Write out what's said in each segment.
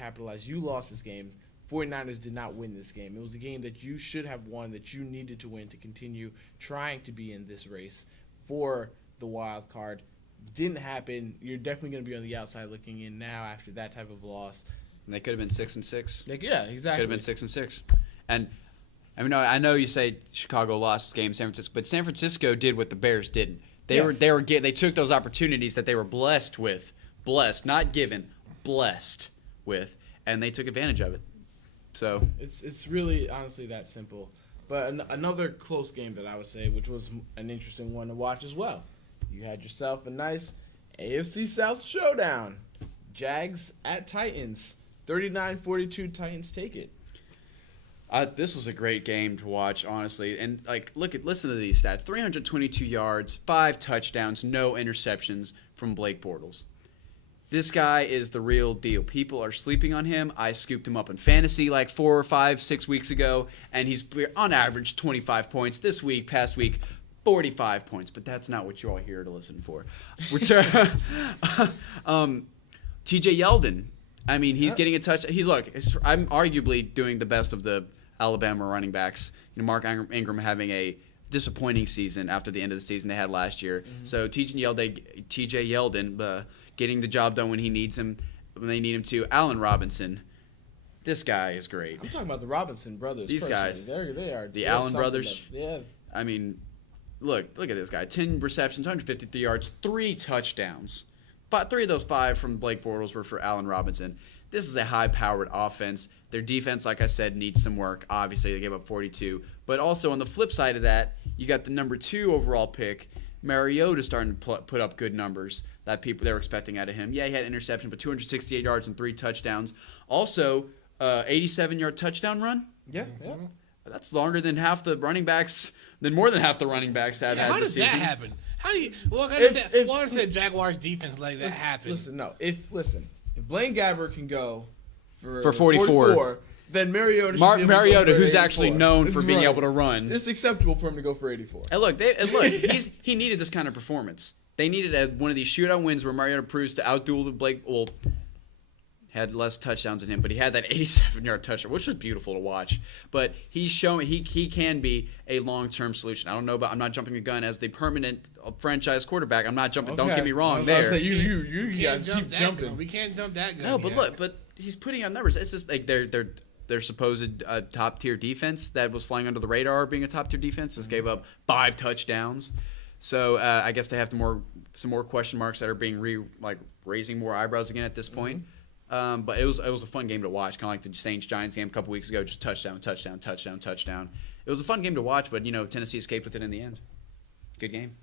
capitalize. You lost this game. 49ers did not win this game. It was a game that you should have won, that you needed to win to continue trying to be in this race for the wild card. Didn't happen. You're definitely going to be on the outside looking in now after that type of loss. And they could have been 6-6. Yeah, exactly. Could have been 6-6. And I know you say Chicago lost this game, San Francisco, but San Francisco did what the Bears didn't. They took those opportunities that they were blessed, not given, blessed with, and they took advantage of it. So it's really honestly that simple. But another close game that I would say, which was an interesting one to watch as well. You had yourself a nice AFC South showdown. Jags at Titans. 39-42, Titans take it. This was a great game to watch, honestly. And listen to these stats: 322 yards, 5 touchdowns, no interceptions from Blake Bortles. This guy is the real deal. People are sleeping on him. I scooped him up in fantasy like 4 or 5, 6 weeks ago, and he's on average 25 points. This week, past week, 45 points. But that's not what you're all here to listen for. T.J. Yeldon. I mean, he's getting a touch. I'm arguably doing the best of the Alabama running backs. Mark Ingram having a disappointing season after the end of the season they had last year. Mm-hmm. So T.J. Yeldon getting the job done when he needs him, when they need him to. Allen Robinson, this guy is great. I'm talking about the Robinson brothers. These guys, they are the Allen brothers. Yeah. I mean, look at this guy: 10 receptions, 153 yards, 3 touchdowns. 3 of those 5 from Blake Bortles were for Allen Robinson. This is a high-powered offense. Their defense, like I said, needs some work. Obviously, they gave up 42. But also on the flip side of that, you got the number 2 overall pick, Mariota, starting to put up good numbers that they were expecting out of him. Yeah, he had an interception, but 268 yards and 3 touchdowns. Also, 87-yard touchdown run. Yeah. That's longer than more than half the running backs have had this season. How does that happen? How do you? Well, I understand Jaguars defense letting that happen. If Blaine Gabbert can go for 44, then Mariota who's actually known for being able to run. It's acceptable for him to go for 84. And look, he needed this kind of performance. They needed one of these shootout wins where Mariota proves to outduel Blake. Well, had less touchdowns than him, but he had that 87-yard touchdown, which was beautiful to watch. But he's showing he can be a long-term solution. I don't know, but I'm not jumping the gun as the permanent franchise quarterback. I'm not jumping. Okay. Don't get me wrong there. You guys keep jumping. We can't jump that gun. No, but he's putting up numbers. It's just like their supposed top-tier defense that was flying under the radar being a top-tier defense just gave up 5 touchdowns. So I guess they have some more question marks that are being raising more eyebrows again at this point. Mm-hmm. But it was a fun game to watch, kind of like the Saints-Giants game a couple weeks ago, just touchdown. It was a fun game to watch, but Tennessee escaped with it in the end. Good game.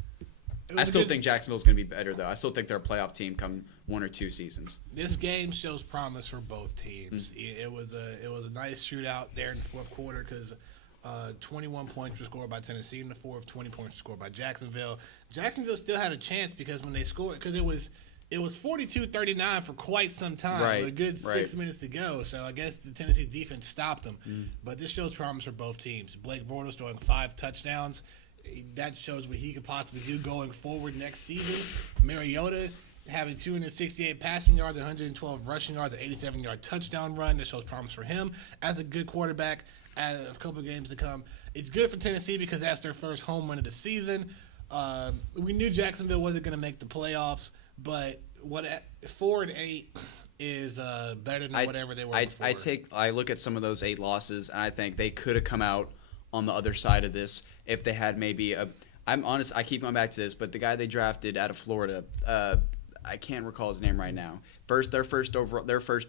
I still think Jacksonville's going to be better, though. I still think they're a playoff team come 1 or 2 seasons. This game shows promise for both teams. Mm-hmm. It was a nice shootout there in the fourth quarter because 21 points were scored by Tennessee in the fourth, 20 points were scored by Jacksonville. Jacksonville still had a chance because when they scored, because it was 42-39 for quite some time, with a good 6 minutes to go. So I guess the Tennessee defense stopped them. But this shows promise for both teams. Blake Bortles throwing 5 touchdowns. That shows what he could possibly do going forward next season. Mariota having 268 passing yards, 112 rushing yards, an 87-yard touchdown run. That shows promise for him as a good quarterback at a couple of games to come. It's good for Tennessee because that's their first home win of the season. We knew Jacksonville wasn't going to make the playoffs, but 4-8 is better than whatever they were before. I look at some of those 8 losses, and I think they could have come out on the other side of this if they had maybe I'm honest, I keep going back to this, but the guy they drafted out of Florida, I can't recall his name right now. Their first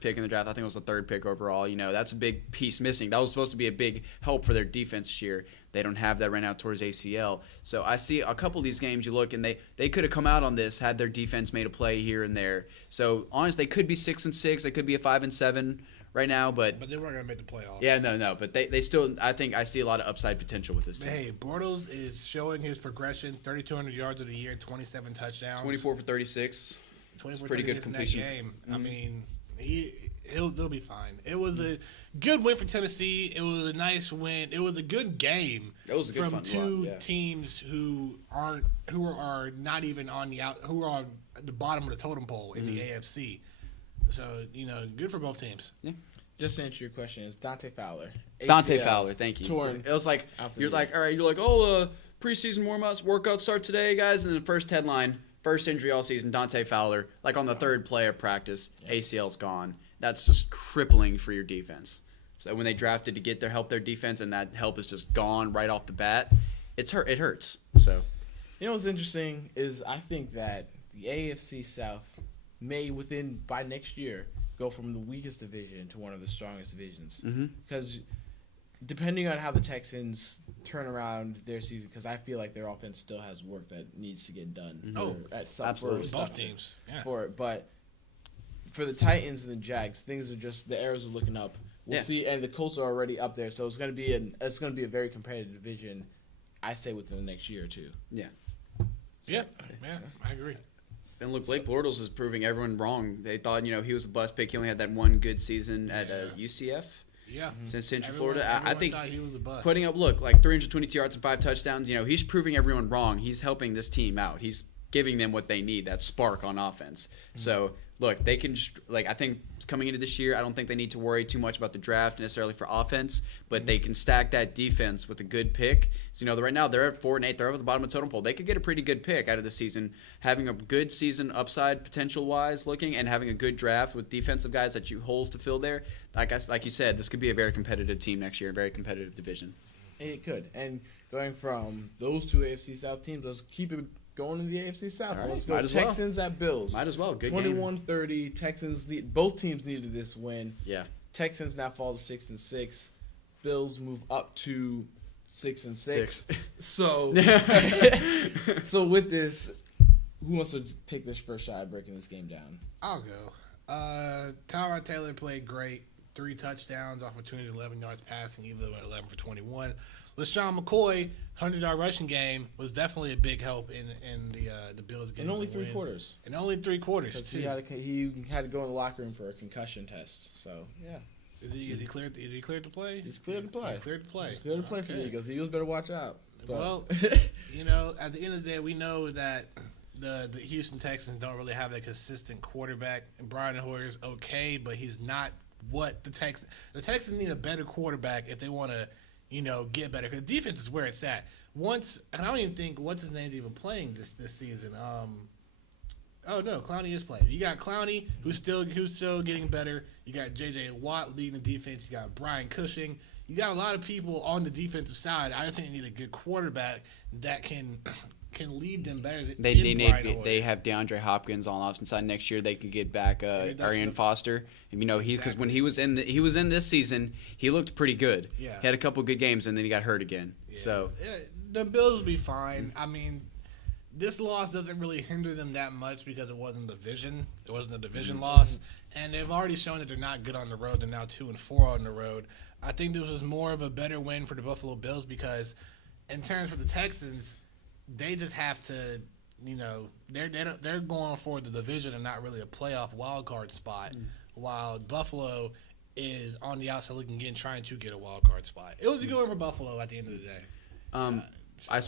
pick in the draft, I think it was the 3rd pick overall. That's a big piece missing. That was supposed to be a big help for their defense this year. They don't have that right now towards ACL. So I see a couple of these games you look, and they could have come out on this had their defense made a play here and there. So honestly, they could be 6-6. They could be a 5-7 right now, but they weren't going to make the playoffs. Yeah, no. But they still, I think I see a lot of upside potential with this team. Hey, Bortles is showing his progression. 3,200 yards of the year, 27 touchdowns, 24 for 36. It's pretty good completion. Game. Mm-hmm. I mean, they'll be fine. It was a good win for Tennessee. It was a nice win. It was a good game. It was a good from two teams who are not even on who are on the bottom of the totem pole in the AFC. So, good for both teams. Yeah. Just to answer your question, it's Dante Fowler. Dante ACL, Fowler, thank you. Torn. It was like, Out for you're the like, all right, you're like, oh, preseason warm-ups, workout start today, guys. And then the first headline, first injury all season, Dante Fowler. Like on the third play of practice, ACL's gone. That's just crippling for your defense. So when they drafted to get their help, their defense, and that help is just gone right off the bat, it hurts. So, what's interesting is I think that the AFC South may by next year go from the weakest division to one of the strongest divisions. Because depending on how the Texans turn around their season, because I feel like their offense still has work that needs to get done. Absolutely. Both teams. Yeah. But for the Titans and the Jags, things are just the arrows are looking up. We'll see, and the Colts are already up there, so it's going to be a very competitive division. I say within the next year or two. Yeah. Yeah, I agree. And look, Blake Bortles is proving everyone wrong. They thought, he was a bust pick. He only had that one good season at UCF. Yeah. Since Central Florida. I think thought he was a bust. putting up, 322 yards and 5 touchdowns, he's proving everyone wrong. He's helping this team out. He's giving them what they need, that spark on offense. So, look, they can just, I think coming into this year, I don't think they need to worry too much about the draft necessarily for offense, but they can stack that defense with a good pick. So, right now they're at 4-8. They're up at the bottom of the totem pole. They could get a pretty good pick out of the season, having a good season upside potential-wise looking and having a good draft with defensive guys that you holes to fill there. Like you said, this could be a very competitive team next year, a very competitive division. It could. And going from those two AFC South teams, let's keep it going to the AFC South. All right, Let's go Texans at Bills. Might as well. Good 21-30. Texans both teams needed this win. Yeah. Texans now fall to 6-6. Bills move up to 6-6. So, so with this, who wants to take this first shot at breaking this game down? I'll go. Tyrod Taylor played great. 3 touchdowns off of 211 yards passing. He went 11 for 21. LaShawn McCoy, 100-yard rushing game, was definitely a big help in the Bills game. In only 3 quarters. In only 3 quarters, Because too. he had to go in the locker room for a concussion test. So, yeah. Is he cleared to play? He's cleared to play. He's cleared to play. He's cleared to play for the Eagles. The Eagles better watch out. But. Well, at the end of the day, we know that the Houston Texans don't really have a consistent quarterback. And Brian Hoyer's okay, but he's not what the Texans need a better quarterback if they want to, get better. Because defense is where it's at. And I don't even think what's his name's even playing this season. Oh no, Clowney is playing. You got Clowney who's still getting better. You got J.J. Watt leading the defense. You got Brian Cushing. You got a lot of people on the defensive side. I just think they need a good quarterback that can lead them better. They have DeAndre Hopkins on the offensive side next year. They could get back Arian Foster. And, because when he was in this season, he looked pretty good. Yeah. He had a couple good games and then he got hurt again. Yeah. So the Bills will be fine. I mean, this loss doesn't really hinder them that much because it wasn't a division loss, and they've already shown that they're not good on the road. They're now 2-4 on the road. I think this was more of a better win for the Buffalo Bills because, in terms for the Texans, they just have to, they're going for the division and not really a playoff wild card spot, while Buffalo is on the outside looking in, trying to get a wild card spot. It was a good win for Buffalo at the end of the day.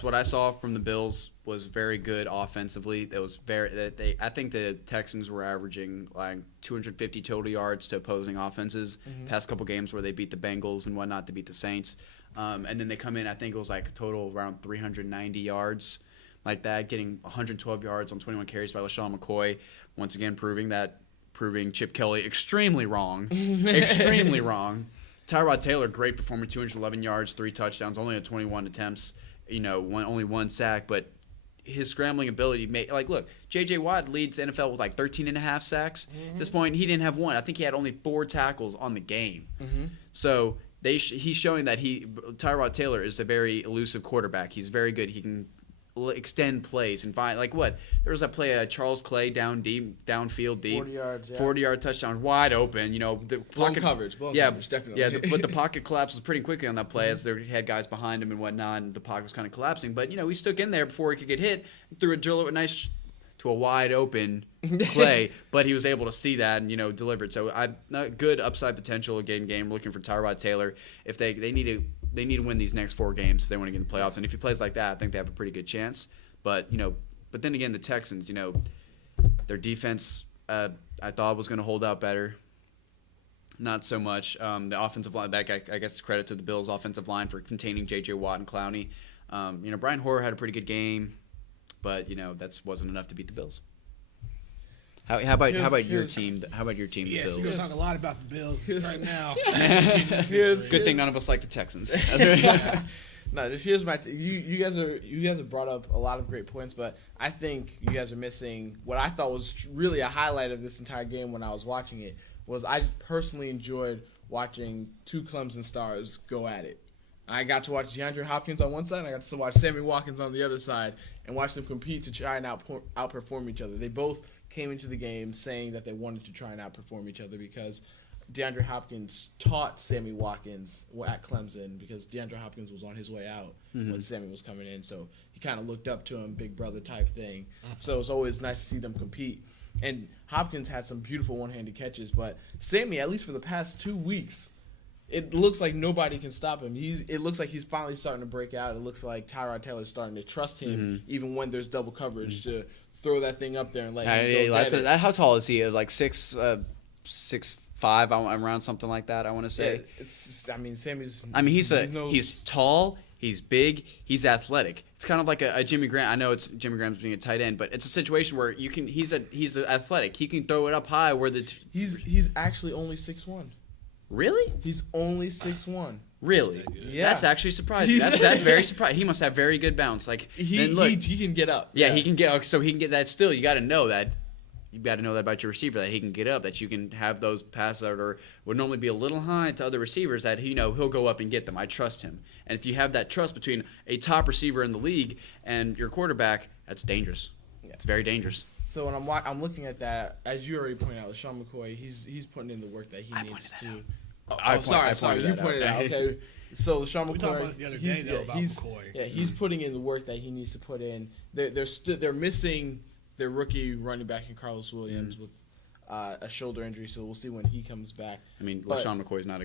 What I saw from the Bills was very good offensively. It was I think the Texans were averaging 250 total yards to opposing offenses. Past couple games where they beat the Bengals and whatnot, to beat the Saints, and then they come in. I think it was a total around 390 yards, like that, getting 112 yards on 21 carries by LaShawn McCoy. Once again, proving Chip Kelly extremely wrong, extremely wrong. Tyrod Taylor, great performer, 211 yards, 3 touchdowns, only at 21 attempts. Only 1 sack, but his scrambling ability look, J.J. Watt leads the NFL with 13.5 sacks. At this point, he didn't have 1. I think he had only 4 tackles on the game. So he's showing that Tyrod Taylor is a very elusive quarterback. He's very good. He can extend plays and find there was that play Charles Clay downfield deep 40-yard touchdown wide open, the pocket coverage definitely. But the pocket collapses pretty quickly on that play as they had guys behind him and whatnot, and the pocket was kind of collapsing, but he stuck in there before he could get hit, threw a nice to a wide open play, but he was able to see that and delivered. So good upside potential again. Game looking for Tyrod Taylor. If they need to win these next 4 games if they want to get in the playoffs, and if he plays like that, I think they have a pretty good chance. But then again, the Texans, their defense I thought was going to hold out better. Not so much. The offensive line, I guess credit to the Bills' offensive line for containing J.J. Watt and Clowney. Brian Hoyer had a pretty good game, but that wasn't enough to beat the Bills. How about your team? How about your team, the Yes, Bills? you're going to talk a lot about the Bills right now. Good thing none of us like the Texans. No, here's my. You guys have brought up a lot of great points, but I think you guys are missing what I thought was really a highlight of this entire game when I was watching it. Was I personally enjoyed watching two Clemson stars go at it. I got to watch DeAndre Hopkins on one side, and I got to watch Sammy Watkins on the other side, and watch them compete to try and outperform each other. They both came into the game saying that they wanted to try and outperform each other because DeAndre Hopkins taught Sammy Watkins at Clemson because DeAndre Hopkins was on his way out when Sammy was coming in. So he kind of looked up to him, big brother type thing. So it's always nice to see them compete. And Hopkins had some beautiful one-handed catches, but Sammy, at least for the past 2 weeks, it looks like nobody can stop him. It looks like he's finally starting to break out. It looks like Tyrod Taylor's starting to trust him even when there's double coverage to throw that thing up there and let him go get it. How tall is he? Like 6'5", around something like that, I want to say. Yeah, Sammy's... he's tall, he's big, he's athletic. It's kind of like a Jimmy Graham. I know it's Jimmy Graham's being a tight end, but it's a situation where he's athletic. He can throw it up high where He's actually only 6'1". Really? He's only 6'1". Really? Yeah. That's actually surprising. That's very surprising. He must have very good bounce. Like he can get up. Yeah, he can get. So he can get that. Still, you got to know that. You got to know that about your receiver, that he can get up, that you can have those passes that would normally be a little high to other receivers, that he'll go up and get them. I trust him. And if you have that trust between a top receiver in the league and your quarterback, that's dangerous. Yeah. It's very dangerous. So when I'm looking at that, as you already pointed out, LeSean McCoy, he's putting in the work that he needs to. Sorry, you pointed it out. Okay. So LeSean McCoy, we talked about it the other day about McCoy. Yeah, he's putting in the work that he needs to put in. They're missing their rookie running back in Carlos Williams with a shoulder injury, so we'll see when he comes back. LeSean McCoy's not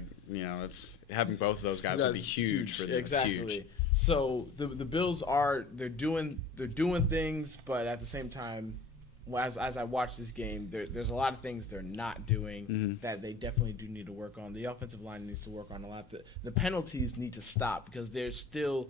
that's having both of those guys would be huge for them. Exactly. It's huge. So the Bills they're doing things, but at the same time, as I watch this game, there's a lot of things they're not doing that they definitely do need to work on. The offensive line needs to work on a lot. The penalties need to stop because there's still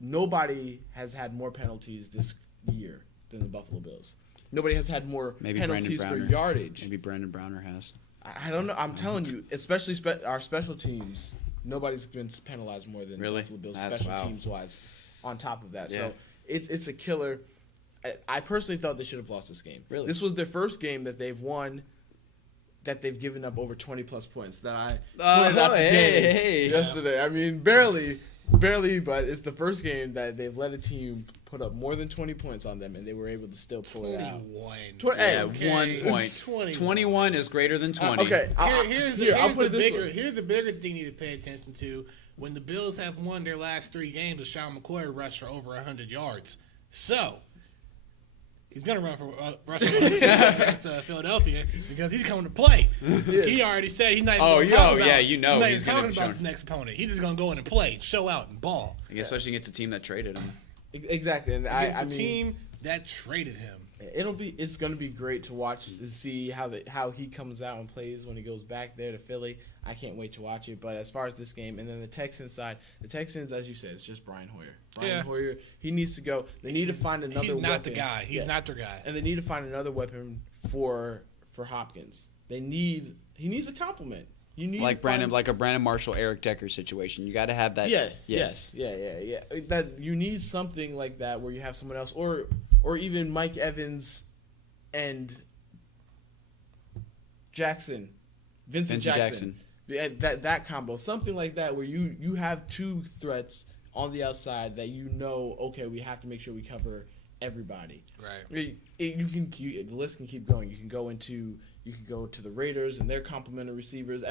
nobody has had more penalties this year than the Buffalo Bills. Nobody has had more penalties for yardage. Maybe Brandon Browner has. I don't know. I'm telling you, especially our special teams, nobody's been penalized more than the Buffalo Bills teams wise. On top of that, so it's a killer. I personally thought they should have lost this game. Really, this was their first game that they've won that they've given up over 20-plus points. That I pointed out today, yesterday. I mean, barely, but it's the first game that they've let a team put up more than 20 points on them, and they were able to still pull it out. 1 point. 21 is greater than 20. Okay, here's the bigger thing you need to pay attention to. When the Bills have won their last 3 games, LeSean McCoy rushed for over 100 yards. So he's going to rush for Philadelphia because he's coming to play. He already said he's not even talking about he's talking about his next opponent. He's just going to go in and play, show out, and ball. Especially against a team that traded him. Exactly, and I mean, team that traded him. It's going to be great to watch to see how he comes out and plays when he goes back there to Philly. I can't wait to watch it. But as far as this game, and then the Texans side, the Texans, as you said, it's just Brian Hoyer. Hoyer, he needs to go. They need to find another weapon. He's not the guy. He's not their guy. And they need to find another weapon for Hopkins. He needs a compliment. You need like a Brandon Marshall, Eric Decker situation. You got to have that. Yes. That you need something like that where you have someone else, or even Mike Evans and Vincent Jackson. That combo, something like that, where you have 2 threats on the outside that okay, we have to make sure we cover everybody. Right. The list can keep going. You can go to the Raiders and their complementary receivers.